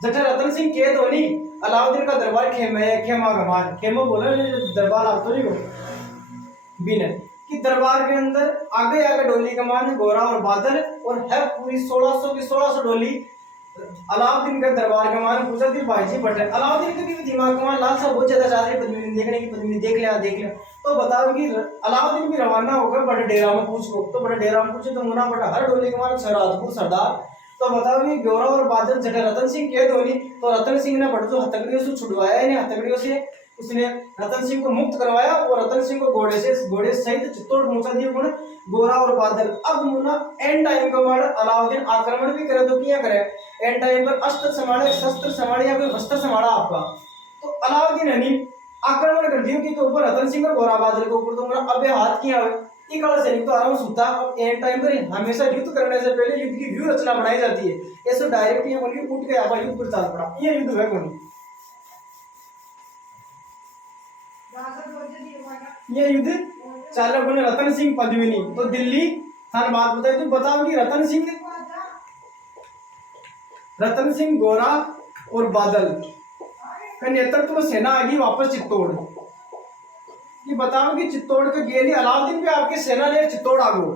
जटा रतन सिंह के धोनी अलाउद्दीन का दरबार खेमा गमान, खेमा बोला दरबार आप तो नहीं हो बिना कि दरबार के अंदर आगे आगे डोली कमान गोरा और बादल और है पूरी 1600 की 1600 डोली अलाउद्दीन का दरबार का मान पूछा थी भाई जी बट अलाउद्दीन के भी दिमाग का मान लालसा बहुत ज्यादा चाह रही पद्मिनी देखने की, पद्मिनी देख लिया। तो बताओ कि अलाउद्दीन भी रवाना होकर बड़े डेरा में पूछो, तो बड़े डेरा में पूछे तो मुना बड़ा हर डोली के मान 6 राजपूत सरदार। तो बताओ कि गोरा और बादल जटे रतन सिंह के धोनी, तो रतन सिंह ने बड़े जो हथकड़ियों से छुड़वाया, इन्हें हथकड़ियों से उसने रतन सिंह को मुक्त करवाया और रतन सिंह को घोड़े सहित चित्तौड़ पहुंचा दिया कौन, गोरा और बादल। अब मुना एंड टाइम का वर्ड अलाउद्दीन आक्रमण भी करे तो क्या करे, एंड टाइम पर अस्त्र समाड़े शस्त्र समाड़े या कोई वस्त्र समाड़ा आपका। तो अलाउद्दीन है नहीं आक्रमण कर दियो कि ऊपर रतन सिंह और गोरा बादल के ऊपर, तो मुना अबे हाथ किया हुए इकाल सैनिक तो आराम सुनता। अब एंड टाइम पर हमेशा युद्ध करने से पहले युद्ध की व्यू रचना बनाई जाती है, ऐसे डायरेक्ट ये बोल के उठ के आप युद्ध पर चल पड़ा, ये युद्ध है कौन, ये युद्ध चालक बने रतन सिंह पद्मिनी। तो दिल्ली थान बात बताई, तो बताओ कि रतन सिंह गोरा और बादल का नेतृत्व में सेना आ गई वापस चित्तौड़। ये बताओ कि चित्तौड़ के गेली अलाउद्दीन भी आपकी सेना ले चित्तौड़ आगो,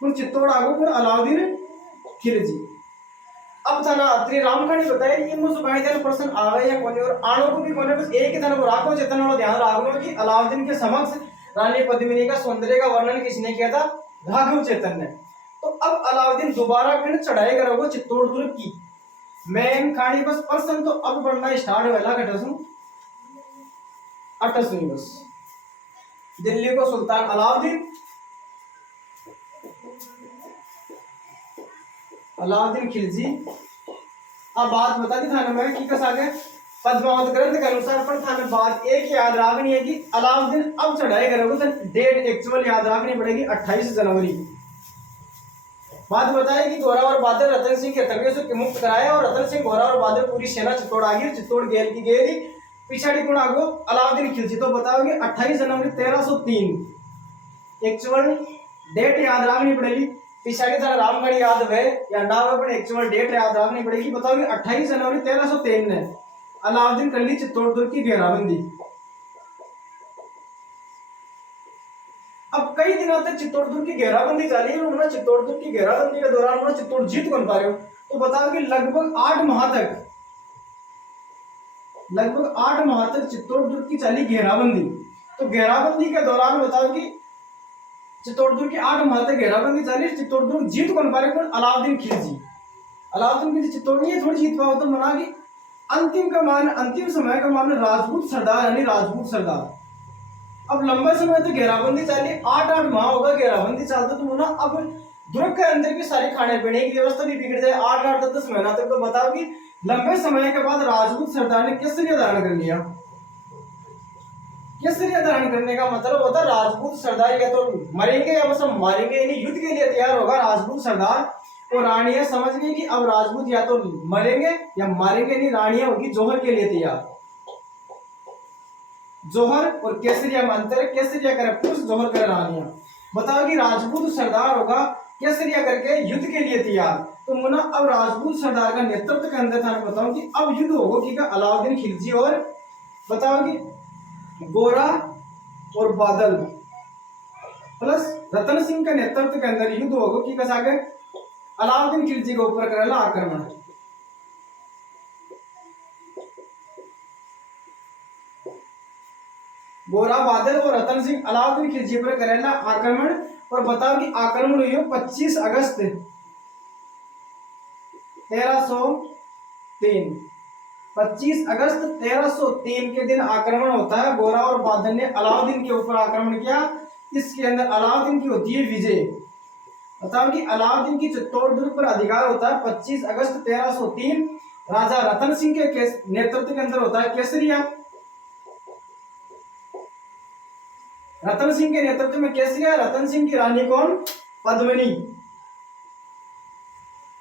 चित्तौड़ आगो पर अलाउद्दीन खिलजी। अब था ना अत्री रामकहानी बताए कि मुझे कहीं दिन प्रश्न आवे या कोने और आणो को भी कोने, बस एक ही तरह को राखो चेतन वाला ध्यान रखो कि अलाउद्दीन के समक्ष रानी पद्मिनी का सौंदर्य का वर्णन किसने किया था, राघव चेतन ने। तो अब अलाउद्दीन दोबारा फिर चढ़ाई करोगे चित्तौड़गढ़ की मैम कहानी, बस प्रश्न तो अब बढ़ना स्टार्ट हुआ अटसुनी बस दिल्ली को सुल्तान अलाउद्दीन खिलजी। अब बात बता दी थाने में कि कस आगे पद्मावत ग्रंथ के अनुसार, पर थाने बात एक याद रखनी है कि अलाउद्दीन अब चढ़ाई करोगे तो डेट एक्चुअल याद रखनी पड़ेगी 28 जनवरी। बात बताई कि गोरा और बादल रतन सिंह के हथकड़ियों से मुक्त कराया और रतन सिंह गोरा और बादल पूरी सेना चित्तौड़ आ गई, चित्तौड़ गेल की गेली पिछाड़ी गुण आगो अलाउद्दीन खिलजी। तो बताओगे 28 जनवरी 1303 एक्चुअल डेट याद रखनी पड़ेगी, पिछाड़ी तरह रामगढ़ याद है या ना हो पर एक्चुअल डेट याद रखनी पड़ेगी। बताओगे 28 जनवरी 1303 ने अलाउद्दीन कर ली चित्तौड़गढ़ की घेराबंदी। अब कई दिनों तक चित्तौड़गढ़ की घेराबंदी जारी है, उन्होंने चित्तौड़गढ़ की घेराबंदी के दौरान उन्होंने चित्तौड़ जीत कौन पा रहे हो। तो बताओ कि लगभग 8 माह तक चित्तौड़गढ़ की चली घेराबंदी। तो घेराबंदी के दौरान बताओ कि चित्तौड़गढ़ की 8 माह तक घेराबंदी चली, चित्तौड़गढ़ जीत कौन पा रहे कौन, अलाउद्दीन खिलजी। अलाउद्दीन खिलजी चित्तौड़ ये थोड़ी जीत पाओ तो मना कि अंतिम समय का मान राजपूत सरदार यानी राजपूत सरदार अब लंबा समय तो घेराबंदी चाली, 8-8 माह होगा घेराबंदी चालते तो ना अब दुर्ग के अंदर की सारी खाने पीने की व्यवस्था भी बिगड़ जाए 8-8 10 महीना तक। तो बताओ कि लंबे समय के बाद राजपूत सरदार ने केसरिया धारण कर लिया। केसरिया धारण करने का मतलब होता है राजपूत सरदार या तो मरेंगे या बस हम मारेंगे, यानी युद्ध के लिए तैयार होगा राजपूत सरदार। और रानियां समझ गई कि अब राजपूत या तो मरेंगे या मारेंगे, नहीं रानियां होगी जोहर के लिए तैयार। जोहर और केसरिया में अंतर है, केसरिया करे पुरुष, जोहर करे रानियां। बताओ कि राजपूत सरदार होगा केसरिया करके युद्ध के लिए तैयार। तो मुन्ना अब राजपूत सरदार का नेतृत्व के अंदर था, बताऊं कि अब युद्ध होगा कि अलाउद्दीन खिलजी और बताओ कि गोरा और बादल प्लस रतन सिंह के नेतृत्व के अंदर युद्ध होगा कि कैसा के अलाउद्दीन खिलजी के ऊपर करेला आक्रमण। गोरा बादल और रतन सिंह अलाउद्दीन खिलजी पर करेला आक्रमण। और बताओ कि आक्रमण हुई 25 अगस्त 1303। 25 अगस्त 1303 के दिन आक्रमण होता है। गोरा और बादल ने अलाउद्दीन के ऊपर आक्रमण किया। इसके अंदर अलाउद्दीन की होती है विजय। बताओ कि अलाउद्दीन की चित्तौड़ दुर्ग पर अधिकार होता है 25 अगस्त 1303। राजा रतन सिंह के नेतृत्व के अंदर होता है केसरिया। रतन सिंह के नेतृत्व में केसरिया। रतन सिंह की रानी कौन? पद्मिनी।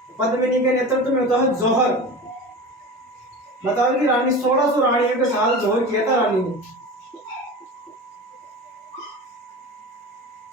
पद्मिनी के नेतृत्व में होता है जौहर। बताओ कि रानी 1600 रानियों के साथ जौहर किया था रानी ने।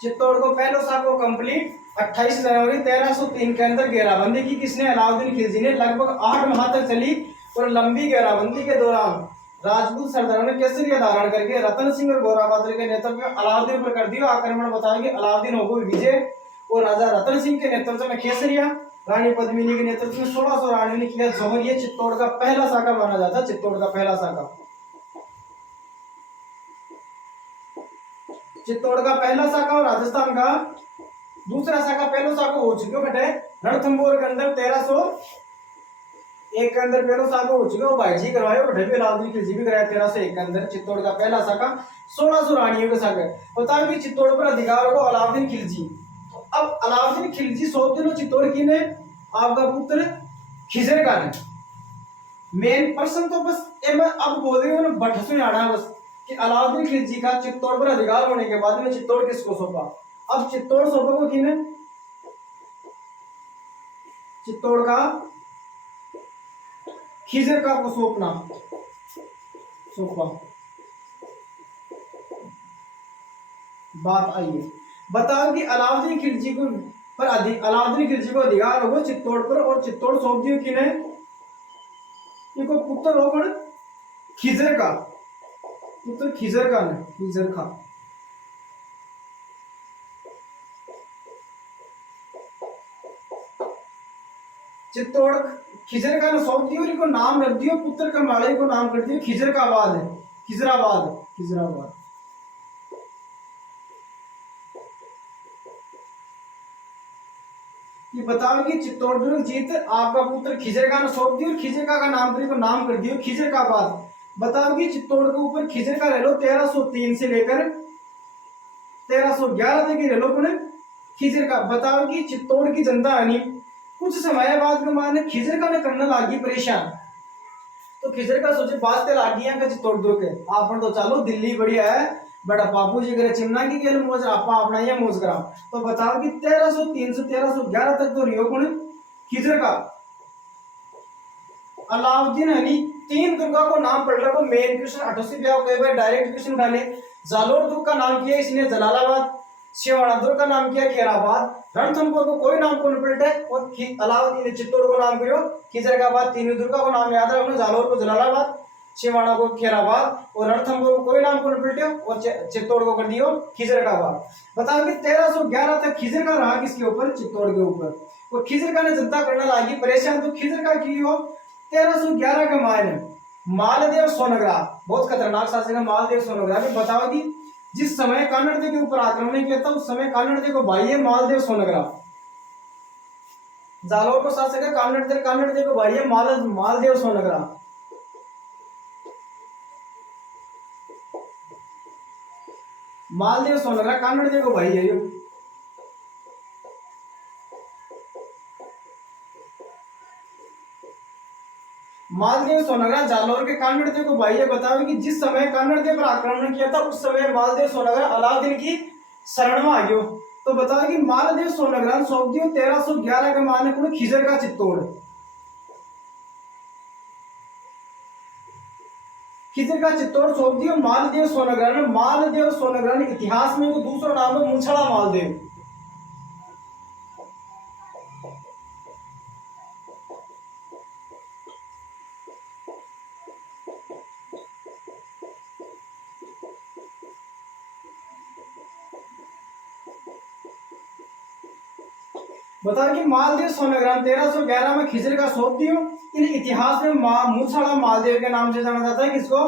चित्तौड़ को पहले साको कंप्लीट 28 जनवरी 1303 के अंदर घेराबंदी की किसने? अलाउद्दीन खिलजी ने। लगभग 8 माह तक चली और लंबी घेराबंदी के दौरान राजपूत सरदारों ने केसरिया धारण करके रतन सिंह और गोरा बादल के नेतृत्व में अलाउद्दीन पर कर दिया आक्रमण। बताएंगे अलाउद्दीन हो गई विजय और राजा रतन सिंह के नेतृत्व में केसरिया, रानी पद्मिनी के नेतृत्व में 1600 रानियों ने किया जौहर। ये चित्तौड़ का पहला साका माना जाता है, चित्तौड़ का पहला साका। चित्तौड़ का पहला साका और राजस्थान का दूसरा साका। पहला साका हो चुके बेटे रणथंभौर के अंदर 1301 के अंदर पहला साका हो चुके हो भाई जी करवाए और ढेबे अलाउद्दीन खिलजी भी कराया 1301 के अंदर। चित्तौड़ का पहला साका 1600 रानियों के साका। बताओ कि चित्तौड़ पर अधिकार होगा अलाउद्दीन खिलजी। अब अलाउद्दीन खिलजी सौंप दिनों चित्तौड़ की ने आपका पुत्र खिजर का ने। मेन प्रश्न तो बस मैं अब बोल रही हूँ बटसु आना बस कि अलाउद्दीन खिलजी का चित्तौड़ पर अधिकार होने के बाद में चित्तौड़ किसको सौंपा? अब चित्तौड़ सौंपा को किने? चित्तौड़ का खिजर का को सौंपना सौंपा। बात आई है। बताओ कि अलाउद्दीन खिलजी को अलाउद्दीन खिलजी को अधिकार होगा चित्तौड़ पर और चित्तौड़ सौंप दियो किने? इनको पुत्र हो कौन? खिजर का पुत्र खिजर का ने खिजर खा। चित्तौड़ खिजर का ने सौंप दियो, इनको नाम रख दियो पुत्र का माड़े को नाम कर दियो खिजर का बाद है, खिजराबाद खिजराबाद। ये बताओ कि चित्तौड़ दुर्ग जीत आपका पुत्र खिजरका ने सौंप दियो और खिजरका का नाम को नाम कर दियो खिजरका बाद। बताओ कि चित्तौड़ के ऊपर खिजरका रह लो 1303 से लेकर 1311 तक ही रह लो कौन? खिजरका। बताओ कि चित्तौड़ की जनता यानी कुछ समय बाद में माने खिजरका ने करने लागी परेशान। तो खिजरका सोचे बास्ते लागी है चित्तौड़ दुर्ग के आप तो चलो दिल्ली बढ़िया है बड़ा बापू जी करे चिमना की गेल मोज आपा अपना ये मोज करा। तो बताओ कि 1303 से 1311 तक तो रियो कौन? खिजरका। अलाउद्दीन हनी 3 दुर्गा को नाम पड़ रहा को मेन क्वेश्चन अटोसी ब्याह कई बार डायरेक्ट क्वेश्चन उठा ले। जालोर दुर्ग का नाम किया इसने जलालाबाद, शिवाड़ा दुर्ग का नाम किया खेराबाद, रणथंभौर को कोई नाम को पलटे और अलाउद्दीन चित्तौड़ को नाम करियो खिजरकाबाद। 3 दुर्गा को नाम याद रखना, जालोर को जलालाबाद, शिवाड़ा को खेराबाद और रणथंभौर को कोई नाम को पलटे और चित्तौड़ को कर दियो खिजरकाबाद। बताओ कि 1311 तक खिजरका रहा किसके ऊपर? चित्तौड़ के ऊपर। और खिजरका ने जनता करने लगी परेशान। तो खिजरका की हो 1311 के मायने मालदेव सोनग्रा बहुत खतरनाक शासक है मालदेव सोनग्रा भी। बताओ कि जिस समय कानड़दे के ऊपर आक्रमण किया था उस समय कानड़दे को भाई है मालदेव सोनग्रा। जालोर को शासक है कानड़दे को भाई है मालदेव सोनग्रा। मालदेव सोनगरा कानड़ देखो भाई है यो। मालदेव सोनगरा जालौर के कानड़ देव को भाई ये बताओ कि जिस समय कानड़ देव पर आक्रमण किया था उस समय मालदेव सोनगरा अलाउद्दीन की शरण में आ गयो। तो बताओ कि मालदेव सोनगरा सौंप दियो 1311 के माने को खिजर का चित्तौड़। खिजर का चित्तौड़ सौंप दियो मालदेव सोनगरा ने। मालदेव सोनगरा ने इतिहास में दूसरा नाम है मूछड़ा मालदेव। बताओ कि मालदेव सोनग्राम 1311 में खिजर का सौंप दियो। इन इतिहास में मूछड़ा मालदेव के नाम से जाना जाता है। किसको?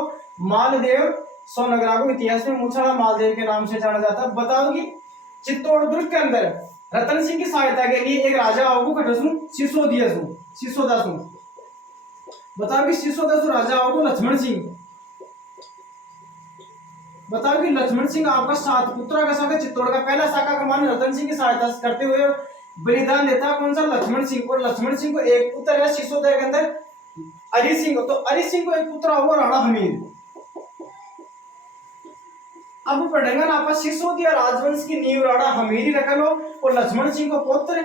मालदेव सोनग्रा को इतिहास में मूछड़ा मालदेव के नाम से जाना जाता है। बताओ कि चित्तौड़ दुर्ग के अंदर रतन सिंह की सहायता के लिए एक राजा आओ खटसू सिसोदासु। बताओ कि सिसोदासु राजा आओ लक्ष्मण सिंह। बताओ कि लक्ष्मण सिंह आपका सात पुत्रा का शाखा चित्तौड़ का पहला शाखा का मान रतन सिंह की सहायता करते हुए बलिदान देता कौन सा? लक्ष्मण सिंह। और लक्ष्मण सिंह को एक पुत्र है सिसोदिया के अंदर अरि सिंह। तो अरि सिंह को एक पुत्र हुआ राणा हमीर। अब पढ़ेंगे ना आप सिसोदिया राजवंश की नींव राणा हमीर रख लो। और लक्ष्मण सिंह को पुत्र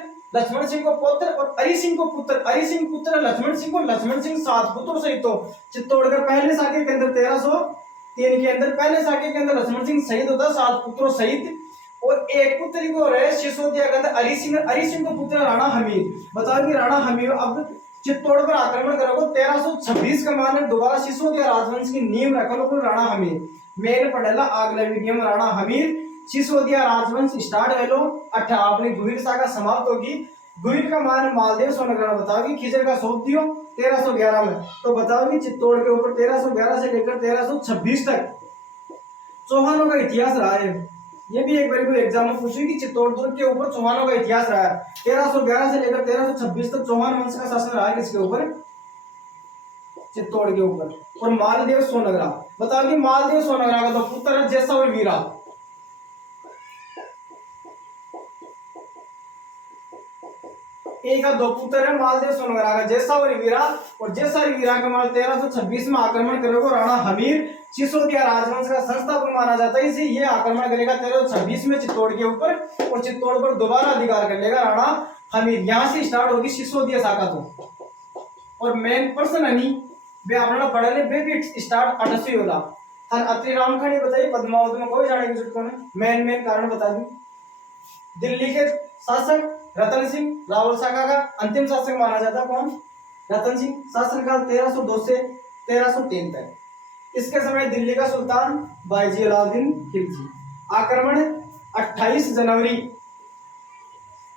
और अरि सिंह को पुत्र। अरि सिंह पुत्र लक्ष्मण सिंह को। लक्ष्मण सिंह सात पुत्रों सहित तो चित्तौड़ के पहले शाखे के अंदर 1303 के अंदर पहले शाखे के अंदर लक्ष्मण सिंह शहीद होता सात पुत्रों सहित। और एक पुत्र को रहे सिसोदिया के अंदर अरि सिंह को पुत्र राणा हमीर। बताओ कि राणा हमीर अब चित्तौड़ पर आक्रमण करोगे 1326 का मान दोबारा सिसोदिया राजवंश की नींव रखो राणा हमीर। मेन पढ़ेला अगला वीडियो में राणा हमीर सिसोदिया राजवंश स्टार्ट है लो। अपनी गुहिल शाखा समाप्त होगी। गुहिल का मान मालदेव सोनग्रा। बताओ कि खिजर का सौंप दियो 1311 में। तो बताओ कि चित्तौड़ के ऊपर 1311 से लेकर 1326 तक चौहानों का इतिहास रहा है। ये भी एक बार कोई एग्जाम में पूछे कि चित्तौड़ दुर्ग के ऊपर चौहानों का इतिहास रहा है। 1311 से लेकर 1326 तक चौहान वंश का शासन रहा है। किसके ऊपर? चित्तौड़ के ऊपर। और मालदेव सोनग्रा। बताओ कि मालदेव सोनग्रा का तो पुत्र है जैसा और वीरा। एक का दो पुत्र है मालदेव सोनग्रा का जैसा और वीरा। और जैसा और वीरा का माल 1326 में आक्रमण करेगा राणा हमीर सिसोदिया राजवंश का संस्थापक माना जाता है। इसे ये आक्रमण करेगा 1326 में चित्तौड़ के ऊपर। और चित्तौड़ पर दोबारा अधिकार कर लेगा राणा हमीर। यहाँ से स्टार्ट होगी सिसोदिया शाखा। तो और मेन पर्सन हनी वे अपना पढ़े वे भी स्टार्ट अटसी होला थान अत्रि रामखंड बताइए पद्मावत में कोई जाने की जरूरत नहीं। मेन कारण बता दूं। दिल्ली के शासक रतन सिंह रावल शाखा का अंतिम शासक माना जाता कौन? रतन सिंह। शासनकाल 1302 से 1303 तक। इसके समय दिल्ली का सुल्तान बायजी अलाउद्दीन खिलजी। आक्रमण 28 जनवरी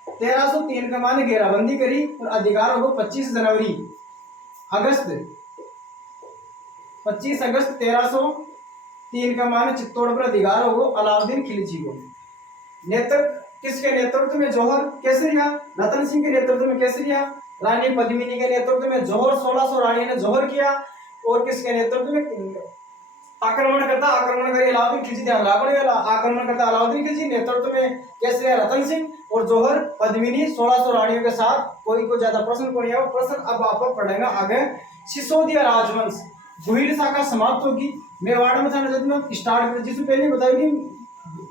1303 का मान घेराबंदी करी। और अधिकार हो 25 अगस्त 1303 का मान चित्तौड़ पर अधिकार हो अलाउद्दीन खिलजी को। नेतृत्व किसके नेतृत्व में? जौहर केसरिया। रतन सिंह के नेतृत्व में केसरिया। रानी पद्मिनी के नेतृत्व में जौहर। 1600 रानी ने जौहर किया। और किसके नेतृत्व में आक्रमण करता अलाउद्दीन खिलजी। ध्यान रखना आक्रमण करता अलाउद्दीन खिलजी। नेतृत्व में केसरिया रतन सिंह और जौहर पद्मिनी 1600 रानियों के साथ। कोई को ज्यादा प्रश्न को नहीं है। प्रश्न अब आप पढ़ेगा आगे। सिसोदिया राजवंश गुहिल शाखा समाप्त होगी। मेवाड़ में था स्टार्ट जिसमें पहले बताई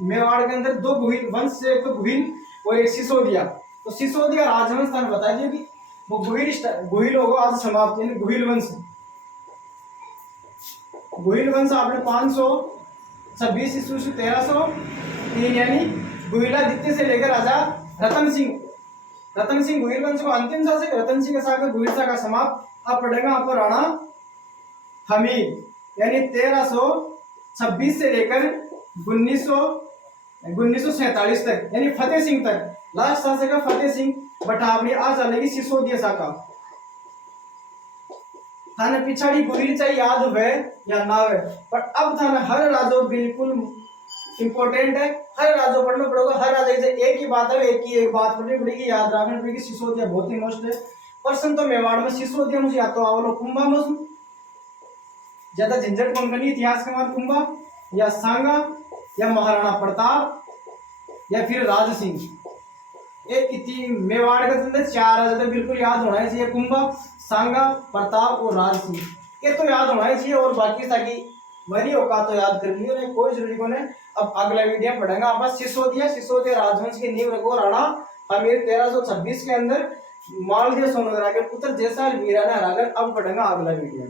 मेवाड़ के अंदर दो गुहिल वंश से, एक तो गुहिल और एक सिसोदिया। तो सिसोदिया राजवंश था बता दिया कि वो गुहिल होगा आज समाप्त। यानी गुहिल वंश आपने 526 ईस्वी से 1303 यानी गुहिलादित्य से लेकर राजा रतन सिंह गुहिल वंश को अंतिम शासक। रतन सिंह का शाखा गुहिल शाखा समाप्त। अब पढ़ेगा आपको राणा हमीर यानी 1326 से लेकर 1947 तक यानी फतेह सिंह तक। लास्ट शासक है फतेह सिंह बटावली। आज चलेगी सिसोदिया शाखा। थाने पिछाड़ी गुहिल चाहिए याद हुए या ना हुए। पर अब थाने हर राजो बिल्कुल इंपॉर्टेंट है। हर राजो पढ़ना पड़ेगा। हर राजा से एक ही बात है। एक बात पढ़नी पड़ेगी याद रखनी पड़ेगी। सिसोदिया बहुत ही मोस्ट है। पर्सन तो मेवाड़ में सिसोदिया मुझे या तो आवलो कुंभा में ज्यादा झंझट कौन करनी इतिहास के बाद कुंभा या सांगा या महाराणा प्रताप या फिर राज सिंह। ये इतनी मेवाड़ के अंदर चार राजा तो बिल्कुल याद होना ही चाहिए, कुंभा, सांगा, प्रताप और राज सिंह। ये तो याद होना ही चाहिए, और बाकी साकी वही होगा तो याद कर लियो, नहीं कोई जरूरी को नहीं। अब अगला वीडियो पढ़ेंगे आप सिसोदिया राजवंश की नींव रखो राणा हमीर 1326 के अंदर मालदेव सोनगरा के पुत्र जैसलवीर ने हराकर। अब पढ़ेंगे अगला वीडियो।